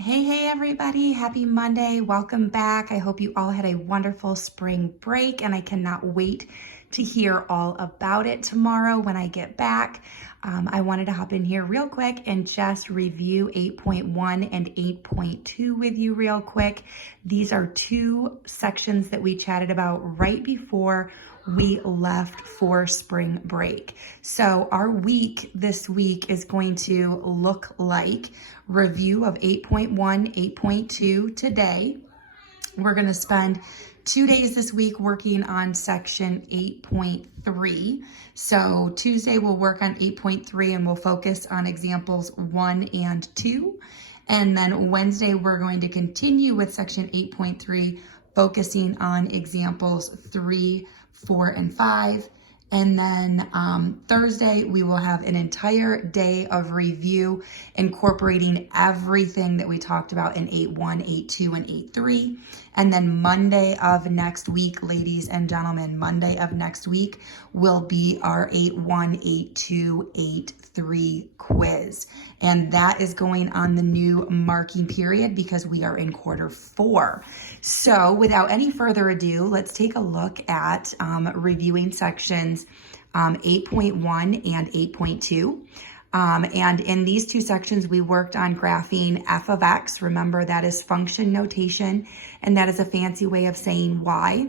Hey, everybody. Happy Monday. Welcome back. I hope you all had a wonderful spring break, and I cannot wait to hear all about it tomorrow when I get back. I wanted to hop in here real quick and just review 8.1 and 8.2 with you real quick. These are two sections that we chatted about right before we left for spring break. So our week this week is going to look like review of 8.1, 8.2 today. We're going to spend 2 days this week working on section 8.3. So Tuesday we'll work on 8.3 and we'll focus on examples 1 and 2. And then Wednesday we're going to continue with section 8.3, focusing on examples 3, 4, and 5. And then Thursday, we will have an entire day of review incorporating everything that we talked about in 8.1, 8.2, and 8.3. And then Monday of next week, ladies and gentlemen, Monday of next week will be our 8.1, 8.2, 8.3 quiz. And that is going on the new marking period because we are in quarter 4. So without any further ado, let's take a look at reviewing sections 8.1 and 8.2. And in these two sections, we worked on graphing f of x. Remember, that is function notation, and that is a fancy way of saying y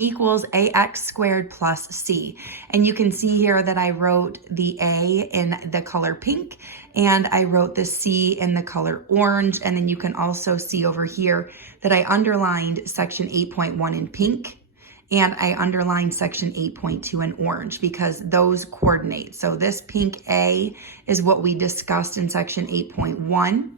equals ax squared plus c. And you can see here that I wrote the a in the color pink, and I wrote the c in the color orange. And then you can also see over here that I underlined section 8.1 in pink, and I underlined section 8.2 in orange because those coordinate. So this pink A is what we discussed in section 8.1,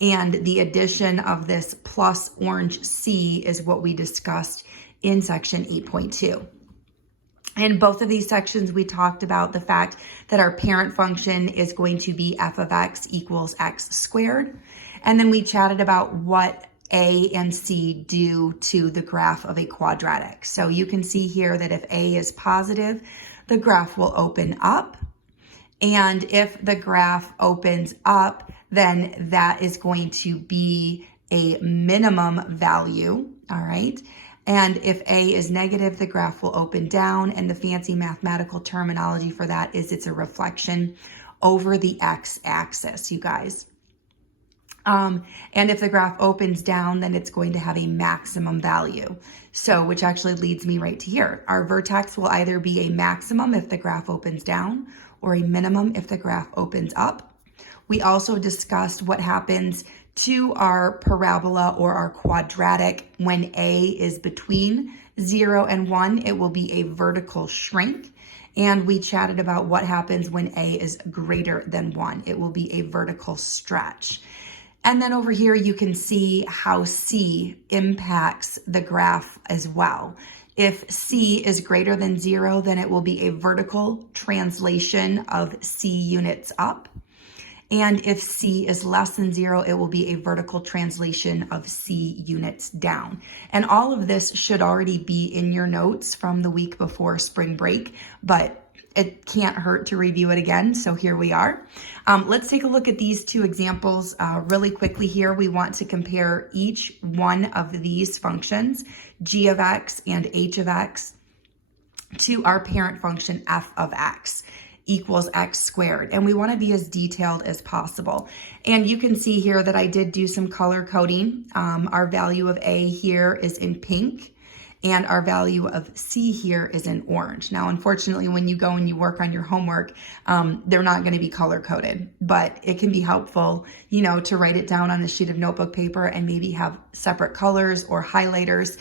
and the addition of this plus orange C is what we discussed in section 8.2. In both of these sections, we talked about the fact that our parent function is going to be f of x equals x squared. And then we chatted about what A and C do to the graph of a quadratic. So you can see here that if A is positive, the graph will open up. And if the graph opens up, then that is going to be a minimum value, all right? And if A is negative, the graph will open down, and the fancy mathematical terminology for that is it's a reflection over the x-axis, you guys. And if the graph opens down, then it's going to have a maximum value. So, which actually leads me right to here. Our vertex will either be a maximum if the graph opens down or a minimum if the graph opens up. We also discussed what happens to our parabola or our quadratic when A is between 0 and 1. It will be a vertical shrink. And we chatted about what happens when A is greater than 1. It will be a vertical stretch. And then over here, you can see how C impacts the graph as well. If C is greater than 0, then it will be a vertical translation of C units up. And if C is less than 0, it will be a vertical translation of C units down. And all of this should already be in your notes from the week before spring break, but it can't hurt to review it again. So here we are. Let's take a look at these two examples really quickly here. We want to compare each one of these functions, g of x and h of x, to our parent function f of x equals x squared. And we want to be as detailed as possible. And you can see here that I did do some color coding. Our value of A here is in pink, and our value of C here is in orange. Now, unfortunately, when you go and you work on your homework, they're not going to be color coded, but it can be helpful, you know, to write it down on a sheet of notebook paper and maybe have separate colors or highlighters,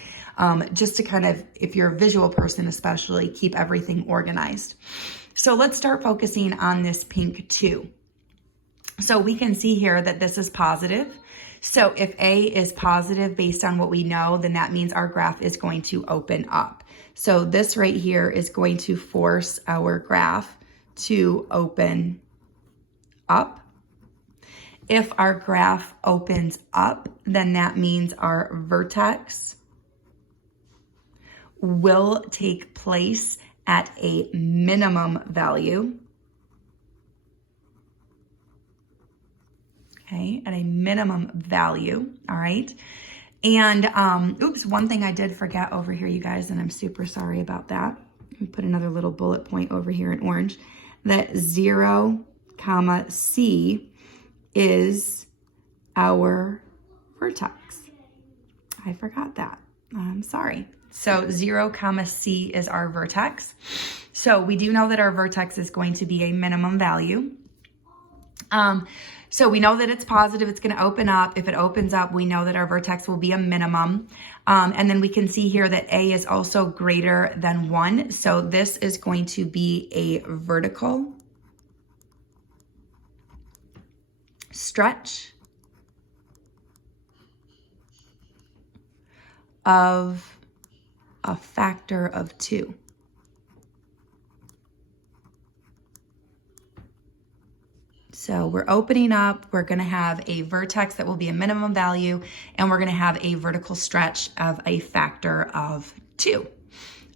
just to kind of, if you're a visual person especially, keep everything organized. So let's start focusing on this pink 2. So we can see here that this is positive. So if A is positive based on what we know, then that means our graph is going to open up. So this right here is going to force our graph to open up. If our graph opens up, then that means our vertex will take place at a minimum value. okay, at a minimum value, all right? And, oops, one thing I did forget over here, you guys, and I'm super sorry about that. Let me put another little bullet point over here in orange, that 0, comma, C is our vertex. I forgot that. I'm sorry. So 0, comma, C is our vertex. So we do know that our vertex is going to be a minimum value. So we know that it's positive, it's going to open up. If it opens up, we know that our vertex will be a minimum. And then we can see here that A is also greater than 1. So this is going to be a vertical stretch of a factor of 2. So we're opening up, we're gonna have a vertex that will be a minimum value, and we're gonna have a vertical stretch of a factor of 2.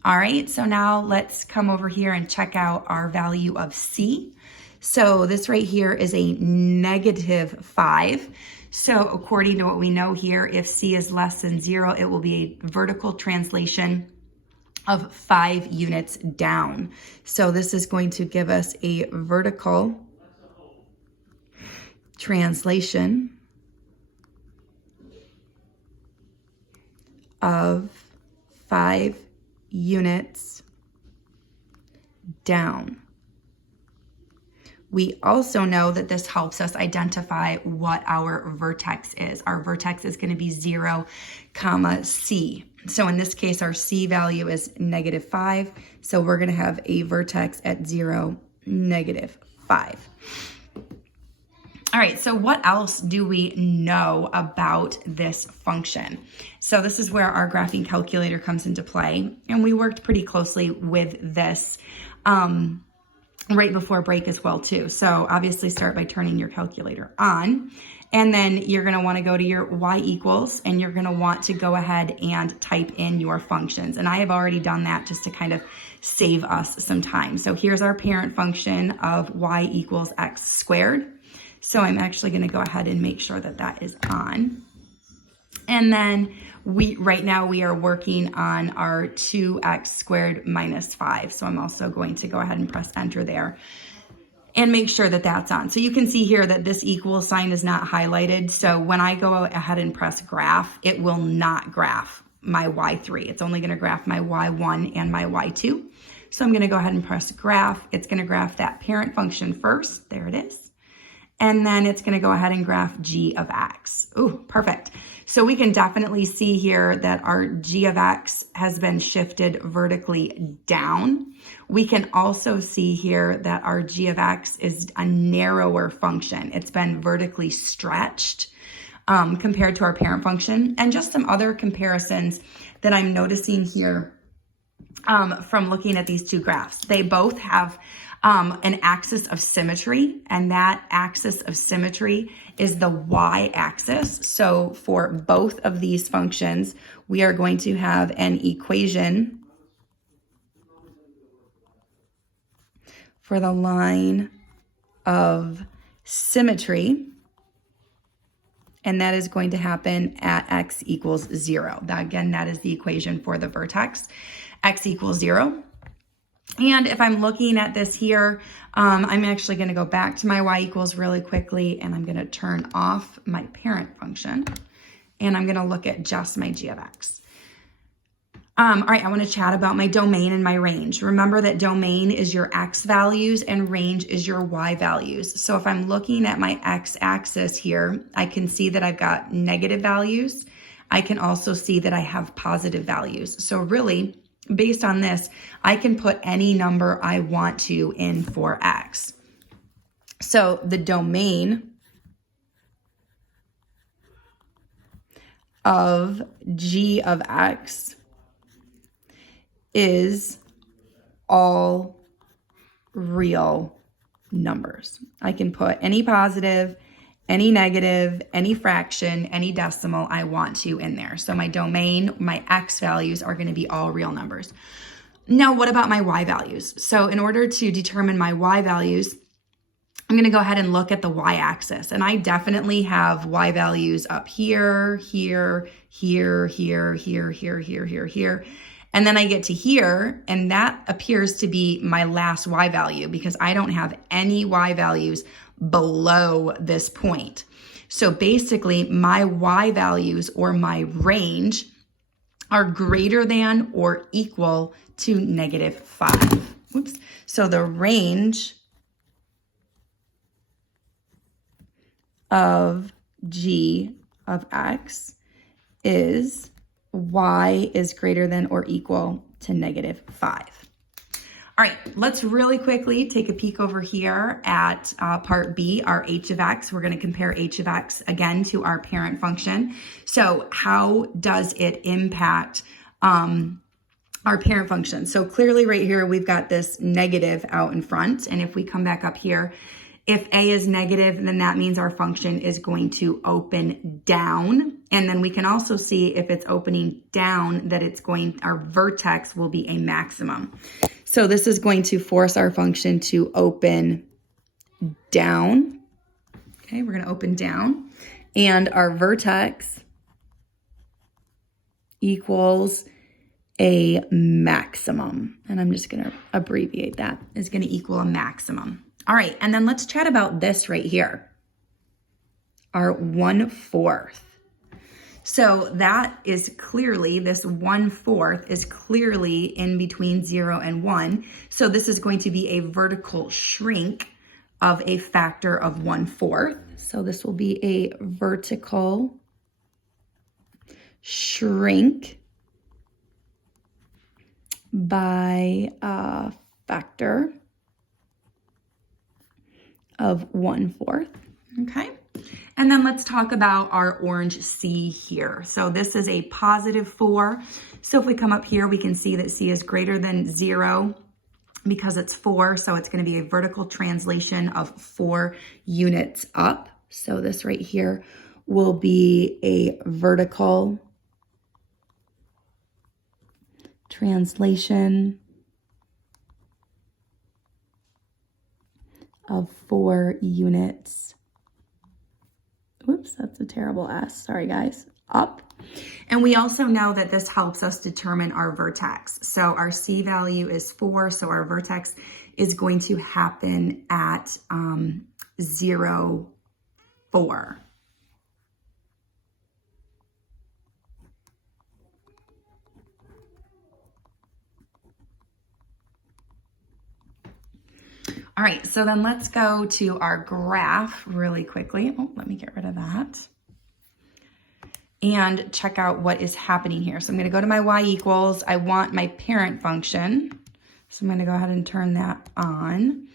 All right, so now let's come over here and check out our value of C. So this right here is a -5. So according to what we know here, if C is less than 0, it will be a vertical translation of 5 units down. So this is going to give us a vertical translation of 5 units down. We also know that this helps us identify what our vertex is. Our vertex is going to be 0, comma, C. So in this case, our C value is -5. So we're going to have a vertex at 0, -5. All right, so what else do we know about this function? So this is where our graphing calculator comes into play, and we worked pretty closely with this right before break as well too. So obviously start by turning your calculator on, and then you're gonna wanna go to your y equals, and you're gonna want to go ahead and type in your functions. And I have already done that just to kind of save us some time. So here's our parent function of y equals x squared. So I'm actually going to go ahead and make sure that that is on. And then right now we are working on our 2x squared minus 5. So I'm also going to go ahead and press enter there and make sure that that's on. So you can see here that this equal sign is not highlighted. So when I go ahead and press graph, it will not graph my y3. It's only going to graph my y1 and my y2. So I'm going to go ahead and press graph. It's going to graph that parent function first. There it is. And then it's going to go ahead and graph g of x. Ooh, perfect. So we can definitely see here that our g of x has been shifted vertically down. We can also see here that our g of x is a narrower function. It's been vertically stretched compared to our parent function. And just some other comparisons that I'm noticing here from looking at these two graphs. They both have an axis of symmetry, and that axis of symmetry is the y-axis. So for both of these functions, we are going to have an equation for the line of symmetry, and that is going to happen at x equals 0. Again, that is the equation for the vertex, x equals 0. And if I'm looking at this here, I'm actually going to go back to my y equals really quickly, and I'm going to turn off my parent function, and I'm going to look at just my g of x. All right, I want to chat about my domain and my range. Remember that domain is your x values and range is your y values. So if I'm looking at my x-axis here, I can see that I've got negative values. I can also see that I have positive values. So really, based on this, I can put any number I want to in for x. So the domain of g of x is all real numbers. I can put any positive, any negative, any fraction, any decimal I want to in there. So my domain, my x values are going to be all real numbers. Now, what about my y values? So in order to determine my y values, I'm going to go ahead and look at the y-axis, and I definitely have y values up here, here, here, here, here, here, here, here, here. And then I get to here, and that appears to be my last y value because I don't have any y values below this point. So basically my y values, or my range, are greater than or equal to -5. Oops. So the range of g of x is y is greater than or equal to -5. All right, let's really quickly take a peek over here at part B, our h of x. We're going to compare h of x again to our parent function. So how does it impact our parent function? So clearly right here, we've got this negative out in front. And if we come back up here, if a is negative, then that means our function is going to open down. And then we can also see if it's opening down that our vertex will be a maximum. So this is going to force our function to open down. Okay, we're going to open down. And our vertex equals a maximum. And I'm just going to abbreviate that. Is going to equal a maximum. All right, and then let's chat about this right here, our 1/4. So that is clearly, this 1/4 is clearly in between 0 and 1. So this is going to be a vertical shrink of a factor of 1/4. So this will be a vertical shrink by a factor of 1/4, okay? And then let's talk about our orange C here. So this is a +4. So if we come up here, we can see that C is greater than 0 because it's 4. So it's going to be a vertical translation of 4 units up. So this right here will be a vertical translation of 4 units. Oops, that's a terrible S. Sorry, guys. Up. And we also know that this helps us determine our vertex. So our C value is 4, so our vertex is going to happen at 0, 4. All right, so then let's go to our graph really quickly. Oh, let me get rid of that. And check out what is happening here. So I'm gonna go to my y equals. I want my parent function. So I'm gonna go ahead and turn that on.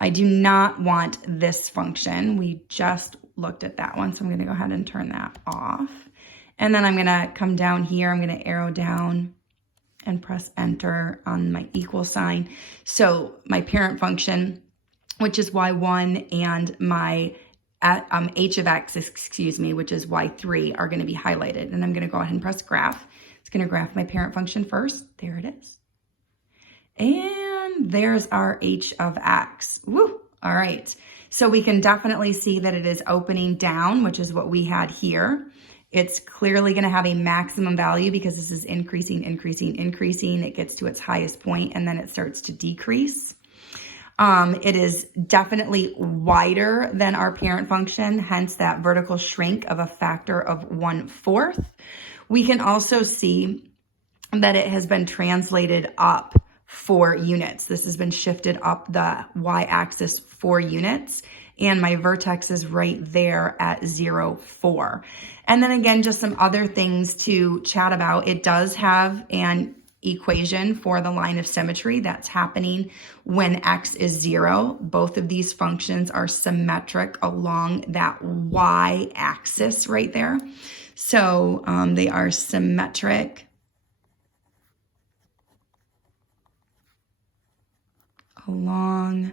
I do not want this function. We just looked at that one. So I'm gonna go ahead and turn that off. And then I'm gonna come down here. I'm gonna arrow down and press enter on my equal sign. So my parent function, which is y1, and my h of x, which is y3, are going to be highlighted. And I'm going to go ahead and press graph. It's going to graph my parent function first. There it is. And there's our h of x. Woo! All right. So we can definitely see that it is opening down, which is what we had here. It's clearly going to have a maximum value because this is increasing, increasing, increasing. It gets to its highest point and then it starts to decrease. It is definitely wider than our parent function, hence that vertical shrink of a factor of 1/4. We can also see that it has been translated up 4 units. This has been shifted up the y-axis 4 units, and my vertex is right there at 0, 4. And then again, just some other things to chat about. It does have an equation for the line of symmetry that's happening when x is 0. Both of these functions are symmetric along that y-axis right there. So they are symmetric along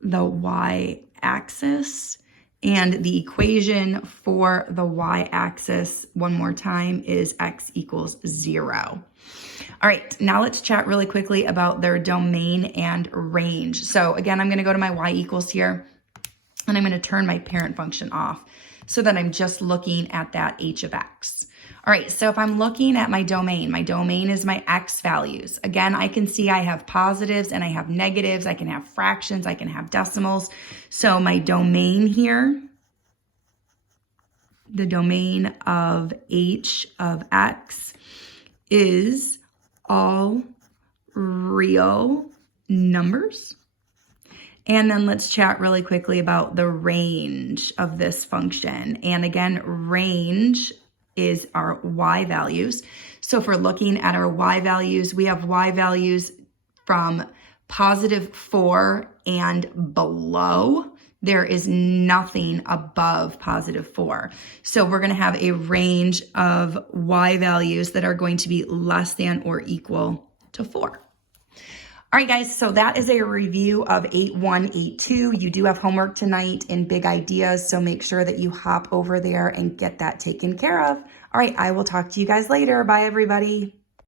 the y-axis. And the equation for the y-axis, one more time, is x equals 0. All right, now let's chat really quickly about their domain and range. So again, I'm going to go to my y equals here. And I'm going to turn my parent function off so that I'm just looking at that h of x. All right, so if I'm looking at my domain is my x values. Again, I can see I have positives and I have negatives. I can have fractions, I can have decimals. So my domain here, the domain of h of x, is all real numbers. And then let's chat really quickly about the range of this function. And again, range is our y values. So if we're looking at our y values, we have y values from +4 and below. There is nothing above +4. So we're going to have a range of y values that are going to be less than or equal to 4. All right, guys, so that is a review of 8182. You do have homework tonight in Big Ideas, so make sure that you hop over there and get that taken care of. All right, I will talk to you guys later. Bye, everybody.